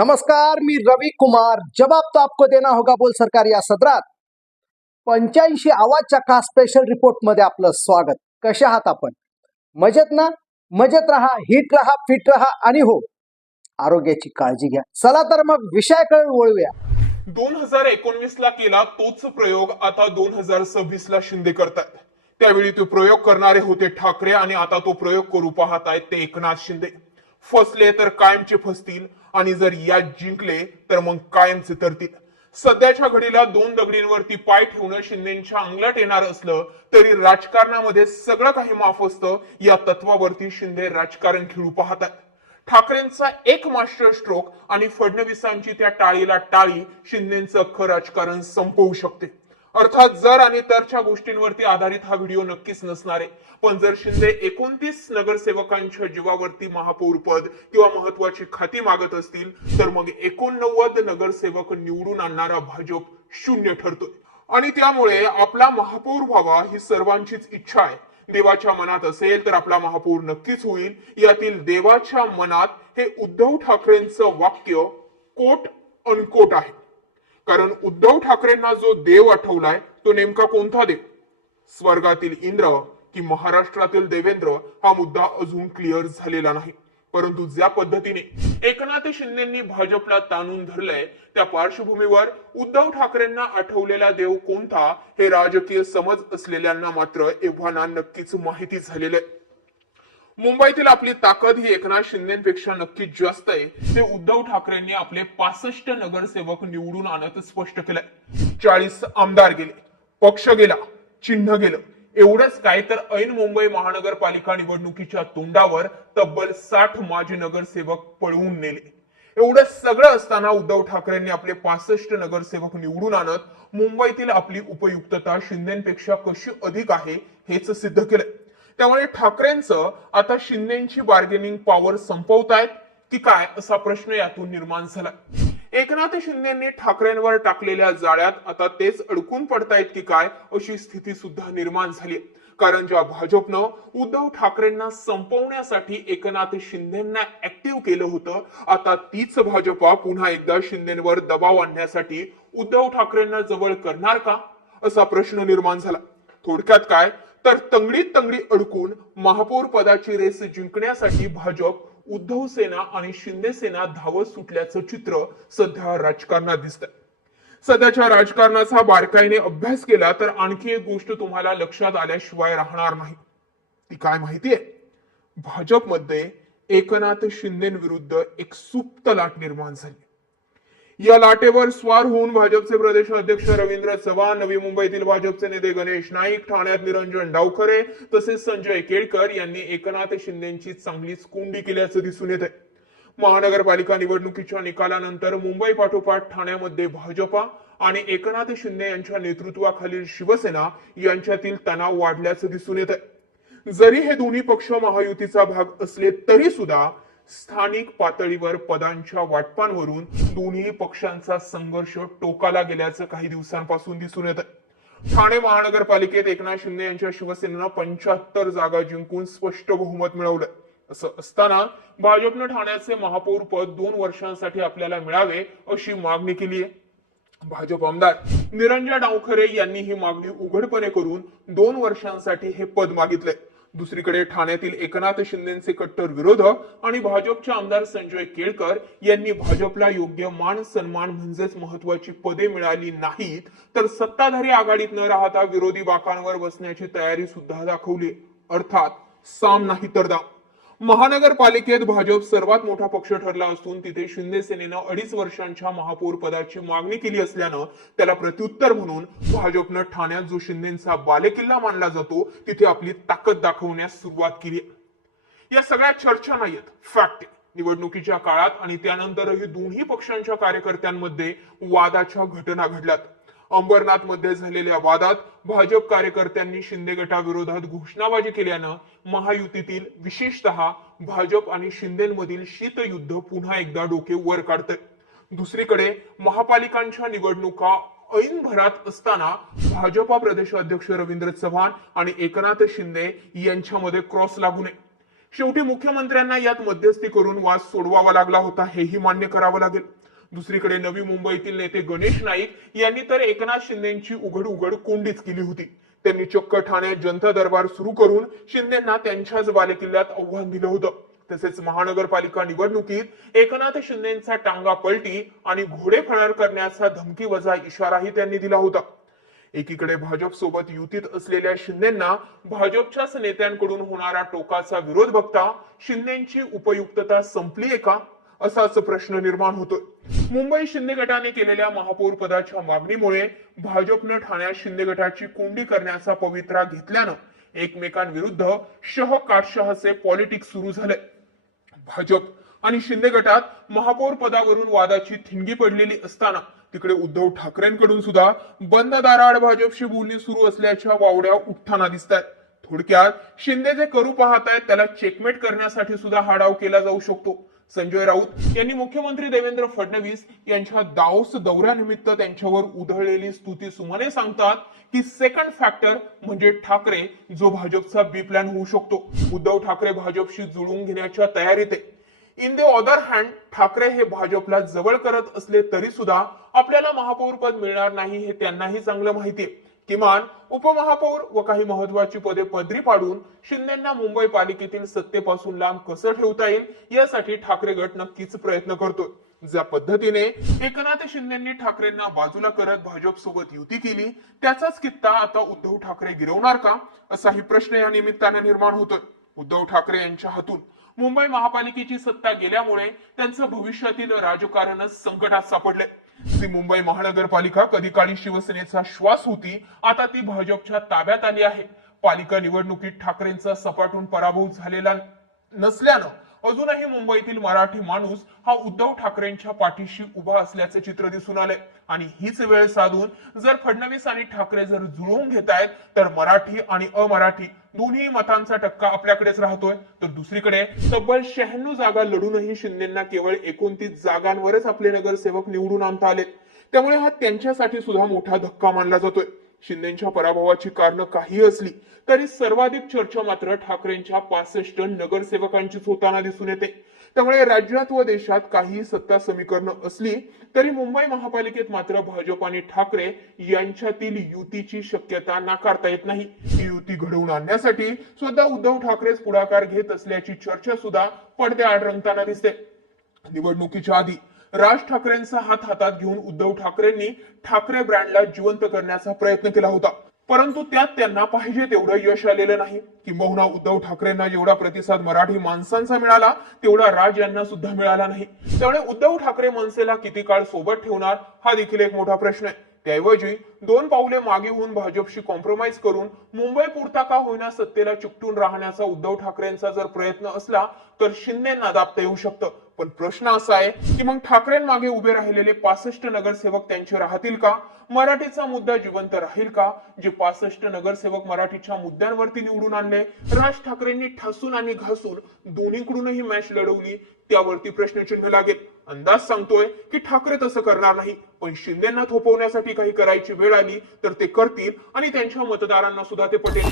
नमस्कार, मी रवि कुमार. जवाब तो आपको देना होगा बोल सरकार या सदरात 85 आवाजच्या का स्पेशल रिपोर्ट मध्ये आपलं स्वागत. कसे आहात आपण? मजेत ना? मजेत राहा, हिट राहा, फिट राहा आणि हो, आरोग्याची काळजी घ्या. चला तर मग विषयाकडे वळूया. 2019 ला केला तोच प्रयोग आता 2026 ला शिंदे करतात. त्यावेळी तो प्रयोग करणारे होते ठाकरे आणि आता तो प्रयोग करू पाहतायत ते एकनाथ शिंदे. फसले तर कायमचे फसतील आणि जर यात जिंकले तर मग कायमचे तरतील. सध्याच्या घडीला दोन दगडींवरती पाय ठेवणं शिंदेच्या अंगलट येणार असलं तरी राजकारणामध्ये सगळं काही माफ असतं या तत्वावरती शिंदे राजकारण खेळू पाहतात. ठाकरेंचा एक मास्टर स्ट्रोक आणि फडणवीसांची त्या टाळीला टाळी शिंदेचं अख्खं राजकारण संपवू शकते. अर्थात जर आणि तरच्या गोष्टींवरती आधारित हा व्हिडिओ नक्कीच नसणार आहे. पण जर शिंदे 29 नगरसेवकांच्या जीवावरती महापौर पद किंवा महत्वाची खाती मागत असतील तर मग 89 नगरसेवक निवडून आणणारा भाजप शून्य ठरतोय. आणि त्यामुळे आपला महापौर व्हावा ही सर्वांचीच इच्छा आहे. देवाच्या मनात असेल तर आपला महापौर नक्कीच होईल. यातील देवाच्या मनात हे उद्धव ठाकरेंचं वाक्य कोट अनकोट आहे. कारण उद्धव ठाकरेंना जो देव आठवलाय तो नेमका कोणता देव? स्वर्गातील इंद्र की महाराष्ट्रातील देवेंद्र हा मुद्दा अजून क्लिअर झालेला नाही. परंतु ज्या पद्धतीने एकनाथ शिंदेंनी भाजपला ताणून धरलंय त्या पार्श्वभूमीवर उद्धव ठाकरेंना आठवलेला देव कोणता हे राजकीय समज असलेल्यांना मात्र एव्हाना नक्कीच माहिती झालेलं आहे. मुंबईतील आपली ताकद ही एकनाथ शिंदेपेक्षा नक्कीच जास्त आहे ते उद्धव ठाकरेंनी आपले 65 नगरसेवक निवडून आणत स्पष्ट केलंय. 40 आमदार गेले, पक्ष गेला, चिन्ह गेलं. एवढंच काय तर ऐन मुंबई महानगरपालिका निवडणुकीच्या तोंडावर तब्बल 60 माजी नगरसेवक पळवून नेले. एवढं सगळं असताना उद्धव ठाकरेंनी आपले 65 नगरसेवक निवडून आणत मुंबईतील आपली उपयुक्तता शिंदेपेक्षा कशी अधिक आहे हेच सिद्ध केलंय. त्यामुळे ठाकरेंचं आता शिंदेची बार्गेनिंग पॉवर संपवतायत की काय असा प्रश्न यातून निर्माण झाला. एकनाथ शिंदेंनी ठाकरेंवर टाकलेल्या जाळ्यात आता तेच अडकून पडतायत की काय अशी स्थिती सुद्धा निर्माण झाली. कारण ज्या भाजपनं उद्धव ठाकरेंना संपवण्यासाठी एकनाथ शिंदेंना ऍक्टिव्ह केलं होतं आता तीच भाजपा पुन्हा एकदा शिंदेंवर दबाव आणण्यासाठी उद्धव ठाकरेंना जवळ करणार का असा प्रश्न निर्माण झाला. थोडक्यात काय तर तंगडी अडकून महापौर पदाची रेस जिंकण्यासाठी भाजप, उद्धव सेना आणि शिंदे सेना धावत सुटल्याचं चित्र सध्या राजकारणात दिसतंय. सध्याच्या राजकारणाचा बारकाईने अभ्यास केला तर आणखी एक गोष्ट तुम्हाला लक्षात आल्याशिवाय राहणार नाही. ती काय माहितीये? भाजपमध्ये एकनाथ शिंदेविरुद्ध एक सुप्त लाट निर्माण झाली. या लाटेवर स्वार होऊन भाजपचे प्रदेश अध्यक्ष रवींद्र चव्हाण, नवी मुंबईतील भाजपचे नेते गणेश नाईक, ठाण्यात निरंजन डावखरे तसेच संजय केळकर यांनी एकनाथ शिंदेची चांगलीच कोंडी केल्याचं दिसून येत आहे. महानगरपालिका निवडणुकीच्या निकालानंतर मुंबई पाठोपाठ ठाण्यामध्ये भाजपा आणि एकनाथ शिंदे यांच्या नेतृत्वाखालील शिवसेना यांच्यातील तणाव वाढल्याचं दिसून येत आहे. जरी हे दोन्ही पक्ष महायुतीचा भाग असले तरी सुद्धा स्थानिक पातळीवर पदांच्या वाटपांवरून दोन्ही पक्षांचा संघर्ष टोकाला गेल्याचं काही दिवसांपासून दिसून येत आहे. ठाणे महानगरपालिकेत एकनाथ शिंदे यांच्या शिवसेनेनं 75 जागा जिंकून स्पष्ट बहुमत मिळवलं. असं असताना भाजपनं ठाण्याचे महापौर पद 2 वर्षांसाठी आपल्याला मिळावे अशी मागणी केली आहे. भाजप आमदार निरंजन डावखरे यांनी ही मागणी उघडपणे करून 2 वर्षांसाठी हे पद मागितले. दुसरीकडे ठाण्यातील एकनाथ शिंदेचे कट्टर विरोधक आणि भाजपचे आमदार संजय केळकर यांनी भाजपला योग्य मान सन्मान म्हणजेच महत्वाची पदे मिळाली नाहीत तर सत्ताधारी आघाडीत न राहता विरोधी बाकांवर बसण्याची तयारी सुद्धा दाखवली. अर्थात साम नाही तर दाम. महानगरपालिकेत भाजप सर्वात मोठा पक्ष ठरला असून तिथे शिंदे सेनेनं 2.5 वर्षांच्या महापौर पदाची मागणी केली असल्यानं त्याला प्रत्युत्तर म्हणून भाजपनं ठाण्यात जो शिंदेचा बालेकिल्ला मानला जातो तिथे आपली ताकद दाखवण्यास सुरुवात केली. या सगळ्या चर्चा नाहीत, फॅक्ट. निवडणुकीच्या काळात आणि त्यानंतरही दोन्ही पक्षांच्या कार्यकर्त्यांमध्ये वादाच्या घटना घडल्यात. अंबरनाथ मध्ये झालेल्या वादात भाजप कार्यकर्त्यांनी शिंदे गटाविरोधात घोषणाबाजी केल्यानं महायुतीतील विशेषतः भाजप आणि शिंदेमधील शीतयुद्ध पुन्हा एकदा डोके वर काढतंय. दुसरीकडे महापालिकांच्या निवडणुका ऐन भरात असताना भाजपा प्रदेश अध्यक्ष रवींद्र चव्हाण आणि एकनाथ शिंदे यांच्यामध्ये क्रॉस लागू नये. शेवटी मुख्यमंत्र्यांना यात मध्यस्थी करून वाद सोडवावा लागला होता, हेही मान्य करावं लागेल. दुसरीकडे नवी मुंबईतील नेते गणेश नाईक यांनी तर एकनाथ शिंदेची उघड कोंडीच केली होती. त्यांनी चक्क ठाण्यात जनता दरबार सुरू करून शिंदेना त्यांच्याच बालेकिल्ल्यात आव्हान दिलं होतं. तसेच महानगरपालिका निवडणुकीत एकनाथ शिंदेचा टांगा पलटी आणि घोडे फरार करण्याचा धमकी वजा इशाराही त्यांनी दिला होता. एकीकडे भाजप सोबत युतीत असलेल्या शिंदेना भाजपच्याच नेत्यांकडून होणारा टोकाचा विरोध बघता शिंदेची उपयुक्तता संपलीये का, असाच प्रश्न निर्माण होतोय. मुंबई शिंदे गटाने केलेल्या महापौर पदाच्या मागणीमुळे भाजपनं ठाण्यात शिंदे गटाची कोंडी करण्याचा पवित्रा घेतल्यानं एकमेकांविरुद्ध काटशहाचे पॉलिटिक्स सुरू झाले. भाजप आणि शिंदे गटात महापौर पदावरून वादाची ठिणगी पडलेली असताना तिकडे उद्धव ठाकरेंकडून सुद्धा बंद दाराआड भाजपशी बोलणी सुरू असल्याच्या वावड्या उठताना दिसत आहेत. थोडक्यात शिंदे जे करू पाहतायत त्याला चेकमेट करण्यासाठी सुद्धा हा डाव केला जाऊ शकतो. संजय राऊत यांनी मुख्यमंत्री देवेंद्र फडणवीस यांच्या दाओस दौऱ्यानिमित्त त्यांच्यावर उधळलेली स्तुती सुमने सांगतात की सेकंड फॅक्टर म्हणजे ठाकरे जो भाजपचा बी प्लॅन होऊ शकतो. उद्धव ठाकरे भाजपशी जुळवून घेण्याच्या तयारीत आहे. In the other hand Thackeray हे भाजपला जवळ करत असले तरी सुद्धा आपल्याला महापौर पद मिळणार नाही हे त्यांनाही चांगलं माहिती आहे. किमान उपमहापौर व काही महत्वाची पदे पदरी पाडून शिंदेंना मुंबई पालिकेतील सत्तेपासून लांब कसं ठेवता येईल यासाठी ठाकरे गट नक्कीच प्रयत्न करतोय. ज्या पद्धतीने एकनाथ शिंदेंनी ठाकरेंना बाजूला करत भाजप सोबत युती केली त्याचाच कित्ता आता उद्धव ठाकरे गिरवणार का, असाही प्रश्न या निमित्ताने निर्माण होतोय. उद्धव ठाकरे यांच्या हातून मुंबई महापालिकेची सत्ता गेल्यामुळे त्यांचं भविष्यातील राजकारणच संकटात सापडले. ती मुंबई महानगरपालिका कधी काळी शिवसेनेचा श्वास होती, आता ती भाजपच्या ताब्यात आली आहे. पालिका निवडणुकीत ठाकरेंचा सपाटून पराभव झालेला नसल्यानं अजूनही मुंबईतील मराठी माणूस हा उद्धव ठाकरेंच्या पाठीशी उभा असल्याचे चित्र दिसून आले. आणि हीच वेळ साधून जर फडणवीस आणि ठाकरे जर जुळवून घेतायत तर मराठी आणि अमराठी दोन्ही मतांचा टक्का आपल्याकडेच राहतोय. तर दुसरीकडे तब्बल 96 जागा लढूनही शिंदेना केवळ 29 जागांवरच आपले नगरसेवक निवडून आणता आलेत. त्यामुळे हा त्यांच्यासाठी सुद्धा मोठा धक्का मानला जातोय. शिंदेच्या पराभवाची कारण काही असली तरी सर्वाधिक चर्चा मात्र ठाकरेंच्या 65 नगरसेवकांचीच होताना दिसून येते. त्यामुळे राज्यात व देशात काही सत्ता समीकरणं असली तरी मुंबई महापालिकेत मात्र भाजप आणि ठाकरे यांच्यातील युतीची शक्यता नाकारता येत नाही. ही युती घडवून आणण्यासाठी स्वतः उद्धव ठाकरेच पुढाकार घेत असल्याची चर्चा सुद्धा पडद्याआड रंगताना दिसते. निवडणुकीच्या आधी राज ठाकरेंचा हात हातात घेऊन उद्धव ठाकरेंनी ठाकरे ब्रँडला जिवंत करण्याचा प्रयत्न केला होता, परंतु त्यात त्यांना पाहिजे तेवढं यश आलेलं नाही. किंबहुना उद्धव ठाकरेंना जेवढा प्रतिसाद मराठी माणसांचा मिळाला तेवढा राज यांना सुद्धा मिळाला नाही. त्यामुळे उद्धव ठाकरे मनसेला किती काळ सोबत ठेवणार हा देखील एक मोठा प्रश्न आहे. त्याऐवजी 2 पावले मागे होऊन भाजपशी कॉम्प्रोमाइज करून मुंबई पुरता का होईना सत्तेला चिकटून राहण्याचा उद्धव ठाकरेंचा जर प्रयत्न असला तर शिंदेंना दाबता येऊ शकतं. पण प्रश्न असा आहे की मग ठाकरेंमागे उभे राहिलेले 65 नगरसेवक त्यांचे राहतील का? मराठीचा मुद्दा जिवंत राहील का? जे 65 नगरसेवक मराठीच्या मुद्द्यांवरती निवडून आणले, राज ठाकरेंनी ठासून आणि घासून दोन्हीकडूनही मॅच लढवली, त्यावरती प्रश्नचिन्ह लागेल. अंदाज सांगतोय की ठाकरे तसं करणार नाही, पण शिंदेंना थोपवण्यासाठी काही करायची वेळ आली तर ते करतील आणि त्यांच्या मतदारांना सुद्धा ते पटेल.